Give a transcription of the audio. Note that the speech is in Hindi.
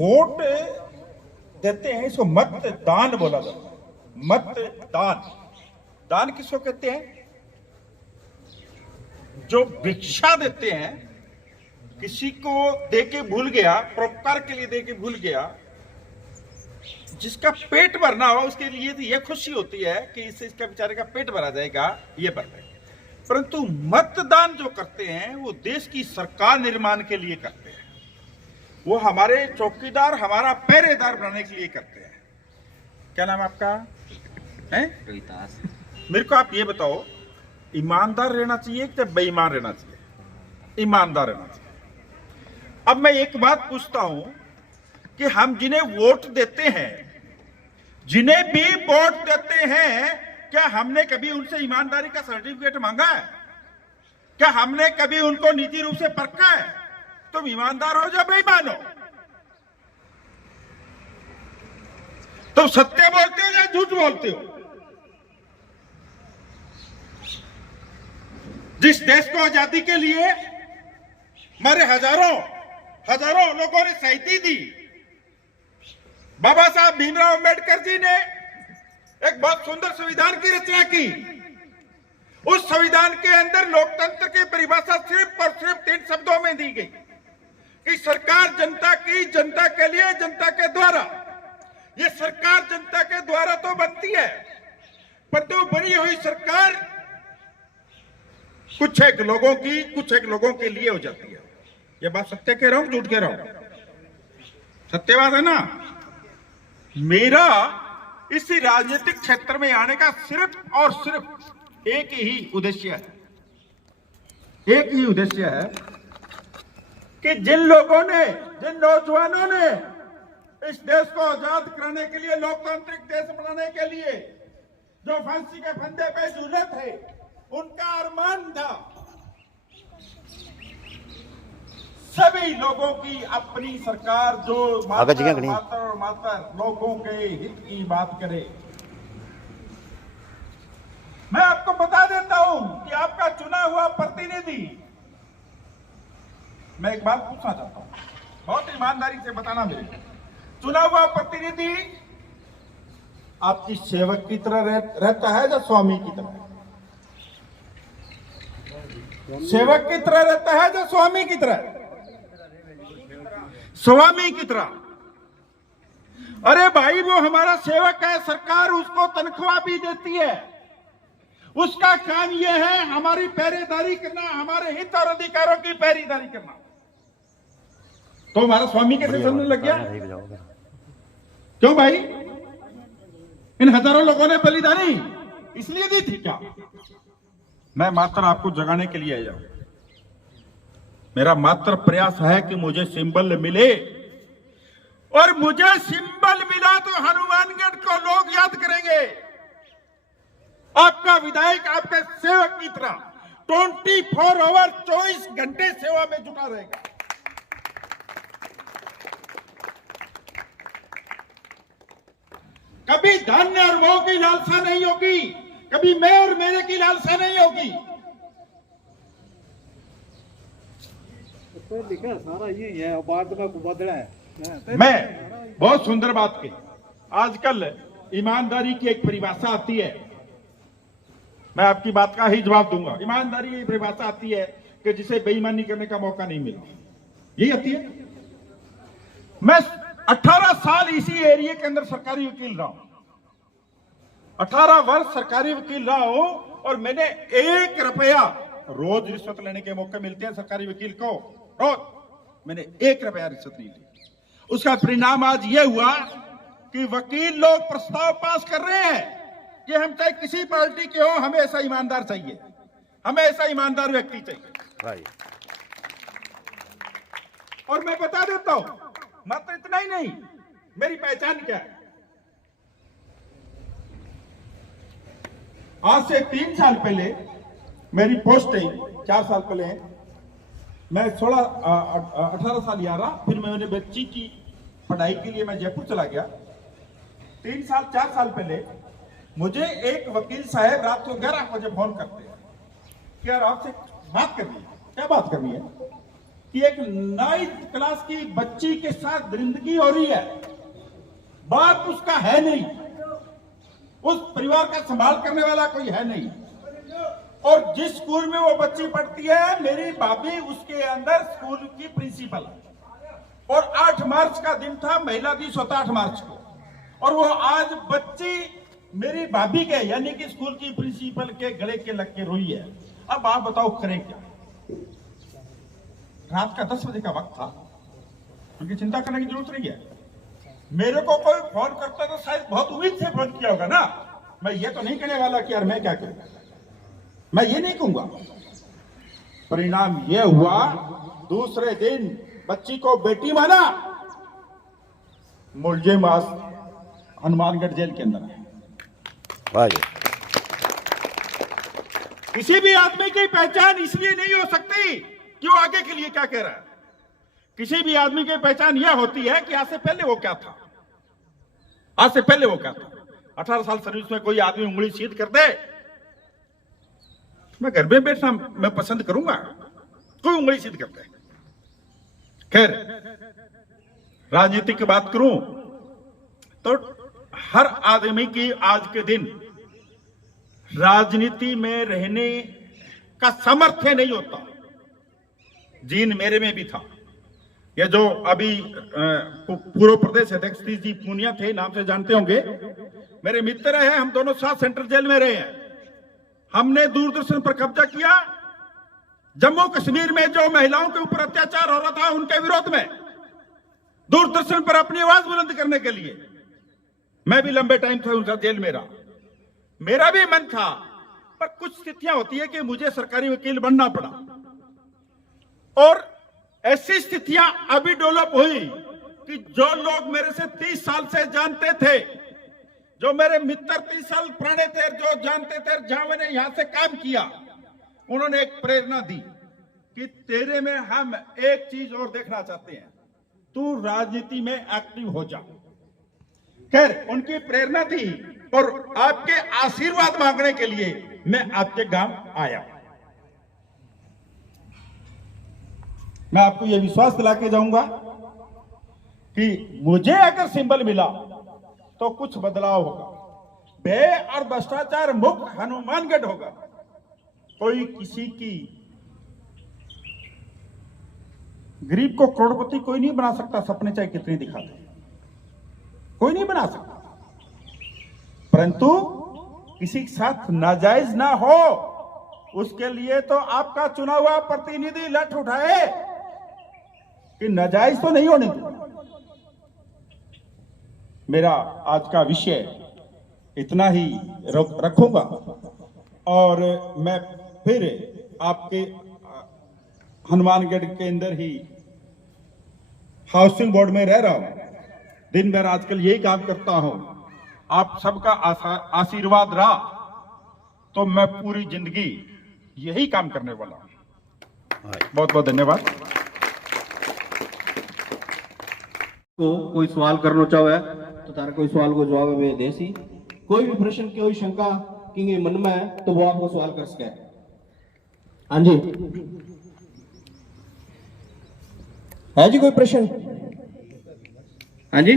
वोट देते हैं इसको मतदान बोला जाता है। मतदान, दान किसको कहते हैं? जो भिक्षा देते हैं, किसी को देके भूल गया, परोपकार के लिए देके भूल गया, जिसका पेट भरना हो उसके लिए तो यह खुशी होती है कि इससे इसका बेचारे का पेट भरा जाएगा, ये भर जाएगा। परंतु मतदान जो करते हैं वो देश की सरकार निर्माण के लिए करते हैं, वो हमारे चौकीदार, हमारा पहरेदार बनाने के लिए करते हैं। क्या नाम आपका है? मेरे को आप ये बताओ, ईमानदार रहना चाहिए कि बेईमान रहना चाहिए? ईमानदार रहना चाहिए। अब मैं एक बात पूछता हूं कि हम जिन्हें वोट देते हैं, जिन्हें भी वोट देते हैं, क्या हमने कभी उनसे ईमानदारी का सर्टिफिकेट मांगा है? क्या हमने कभी उनको निजी रूप से परखा है? तुम ईमानदार हो या बेईमान हो? तुम सत्य बोलते हो या झूठ बोलते हो? जिस देश को आजादी के लिए हमारे हजारों लोगों ने शहीदी दी, बाबा साहब भीमराव अंबेडकर जी ने एक बहुत सुंदर संविधान की रचना की। उस संविधान के अंदर लोकतंत्र की परिभाषा सिर्फ और सिर्फ 3 शब्दों में दी गई कि सरकार जनता की, जनता के लिए, जनता के द्वारा। ये सरकार जनता के द्वारा तो बनती है, परंतु बनी हुई सरकार कुछ एक लोगों की, कुछ एक लोगों के लिए हो जाती है। ये बात सत्य कह रहा हूं, झूठ कह रहा हूं? सत्य बात है ना? मेरा इस राजनीतिक क्षेत्र में आने का सिर्फ और सिर्फ एक ही उद्देश्य है, एक ही उद्देश्य है कि जिन लोगों ने, जिन नौजवानों ने इस देश को आजाद कराने के लिए, लोकतांत्रिक देश बनाने के लिए जो फांसी के फंदे पे झूले थे, उनका अरमान था सभी लोगों की अपनी सरकार जो मातर लोगों के हित की बात करे। मैं आपको बता देता हूं कि आपका चुना हुआ प्रतिनिधि, मैं एक बात पूछना चाहता हूं, बहुत ईमानदारी से बताना मेरे, चुना हुआ प्रतिनिधि आपकी सेवक की तरह रहता है या स्वामी की तरह? सेवक की तरह रहता है या स्वामी की तरह? स्वामी की तरह। अरे भाई, वो हमारा सेवक है, सरकार उसको तनख्वाह भी देती है, उसका काम यह है हमारी पहरेदारी करना, हमारे हित और अधिकारों की पहरेदारी करना। तो हमारा स्वामी कैसे समझने लग गया? क्यों भाई? इन हजारों लोगों ने बलिदानी इसलिए दी थी क्या? मैं मात्र आपको जगाने के लिए आया हूं। मेरा मात्र प्रयास है कि मुझे सिंबल मिले, और मुझे सिंबल मिला तो हनुमानगढ़ को लोग याद करेंगे। आपका विधायक आपके सेवक की तरह 24 आवर 24 घंटे सेवा में जुटा रहेगा। कभी धन्य और मोह की लालसा नहीं होगी, कभी मैं और मेरे की लालसा नहीं होगी। सारा ये है, बात का बदला है। मैं बहुत सुंदर बात की। आजकल ईमानदारी की एक परिभाषा आती है, मैं आपकी बात का ही जवाब दूंगा। ईमानदारी की परिभाषा आती है कि जिसे बेईमानी करने का मौका नहीं मिला, यही आती है। मैं 18 साल इसी एरिया के अंदर सरकारी वकील रहा हूं, 18 वर्ष सरकारी वकील रहा हूं, और मैंने 1 रुपया, रोज रिश्वत लेने के मौके मिलते हैं सरकारी वकील को, रोज, मैंने 1 रुपया रिश्वत नहीं ली। उसका परिणाम आज यह हुआ कि वकील लोग प्रस्ताव पास कर रहे हैं कि हम चाहे किसी पार्टी के हो, हमें ऐसा ईमानदार चाहिए, हमें ऐसा ईमानदार व्यक्ति चाहिए। और मैं बता देता हूं, मात्र इतना ही नहीं, मेरी पहचान क्या है। आज से 3 साल पहले मेरी पोस्टिंग, 4 साल पहले, मैं 18 साल यहाँ रहा, फिर मैंने बच्ची की पढ़ाई के लिए मैं जयपुर चला गया। 3 साल 4 साल पहले मुझे एक वकील साहब रात को 11 बजे फोन करते हैं कि यार आपसे बात करनी है। क्या बात करनी है? कि एक 9th क्लास की बच्ची के साथ दरिंदगी हो रही है, बाप उसका है नहीं, उस परिवार का संभाल करने वाला कोई है नहीं, और जिस स्कूल में वो बच्ची पढ़ती है, मेरी भाभी उसके अंदर स्कूल की प्रिंसिपल है, और 8 मार्च का दिन था, महिला दिवस होता 8 मार्च को, और वो आज बच्ची मेरी भाभी के यानी कि स्कूल की प्रिंसिपल के गले के लग के रोई है। अब आप बताओ करें क्या? रात का 10 बजे का वक्त था, उनकी चिंता करने की जरूरत नहीं है। मेरे को कोई फोन करता तो शायद बहुत उम्मीद से फोन किया होगा ना। मैं ये तो नहीं कहने वाला कि यार मैं क्या करूं, मैं ये नहीं कहूंगा। परिणाम ये हुआ, दूसरे दिन बच्ची को बेटी माना, मुलजिम हनुमानगढ़ जेल के अंदर है। किसी भी आदमी की पहचान इसलिए नहीं हो सकती कि वो आगे के लिए क्या कह रहा है। किसी भी आदमी की पहचान यह होती है कि आज से पहले वो क्या था, आज से पहले वो क्या था। 18 साल सर्विस में कोई आदमी उंगली सीध कर दे, मैं घर में बैठना मैं पसंद करूंगा, कोई उंगली सीध कर दे। खैर, राजनीति की बात करूं तो हर आदमी की आज के दिन राजनीति में रहने का सामर्थ्य नहीं होता। जीन मेरे में भी था। ये जो अभी पूर्व प्रदेश अध्यक्ष जी पूनिया थे, नाम से जानते होंगे, मेरे मित्र हैं, हम दोनों साथ सेंट्रल जेल में रहे हैं। हमने दूरदर्शन पर कब्जा किया। जम्मू कश्मीर में जो महिलाओं के ऊपर अत्याचार हो रहा था उनके विरोध में दूरदर्शन पर अपनी आवाज बुलंद करने के लिए मैं भी लंबे टाइम से उनका जेल में रहा। मेरा भी मन था, पर कुछ स्थितियां होती है कि मुझे सरकारी वकील बनना पड़ा, और ऐसी स्थितियां अभी डेवलप हुई कि जो लोग मेरे से 30 साल से जानते थे, जो मेरे मित्र 30 साल पुराने थे, जो जानते थे, जहां मैंने यहां से काम किया, उन्होंने एक प्रेरणा दी कि तेरे में हम एक चीज और देखना चाहते हैं, तू राजनीति में एक्टिव हो जा। खैर, उनकी प्रेरणा थी और आपके आशीर्वाद मांगने के लिए मैं आपके गांव आया। मैं आपको यह विश्वास दिला के जाऊंगा कि मुझे अगर सिंबल मिला तो कुछ बदलाव होगा। व्यय और भ्रष्टाचार मुक्त हनुमानगढ़ होगा। कोई किसी की गरीब को करोड़पति कोई नहीं बना सकता, सपने चाहे कितने दिखा दे, कोई नहीं बना सकता। परंतु किसी के साथ नाजायज ना हो, उसके लिए तो आपका चुना हुआ प्रतिनिधि लठ उठाए कि नाजायज तो नहीं होने दूंगा। मेरा आज का विषय इतना ही रखूंगा, और मैं फिर आपके हनुमानगढ़ के अंदर ही हाउसिंग बोर्ड में रह रहा हूं, दिन भर आजकल यही काम करता हूं। आप सबका आशीर्वाद रहा तो मैं पूरी जिंदगी यही काम करने वाला हूं। बहुत बहुत धन्यवाद। तो कोई सवाल करना चाहे तो तारा कोई सवाल को जवाब में देसी, कोई भी प्रश्न कोई शंका कि मन में है तो वो आपको सवाल कर सके। हाँ जी, है जी कोई प्रश्न? हाँ जी।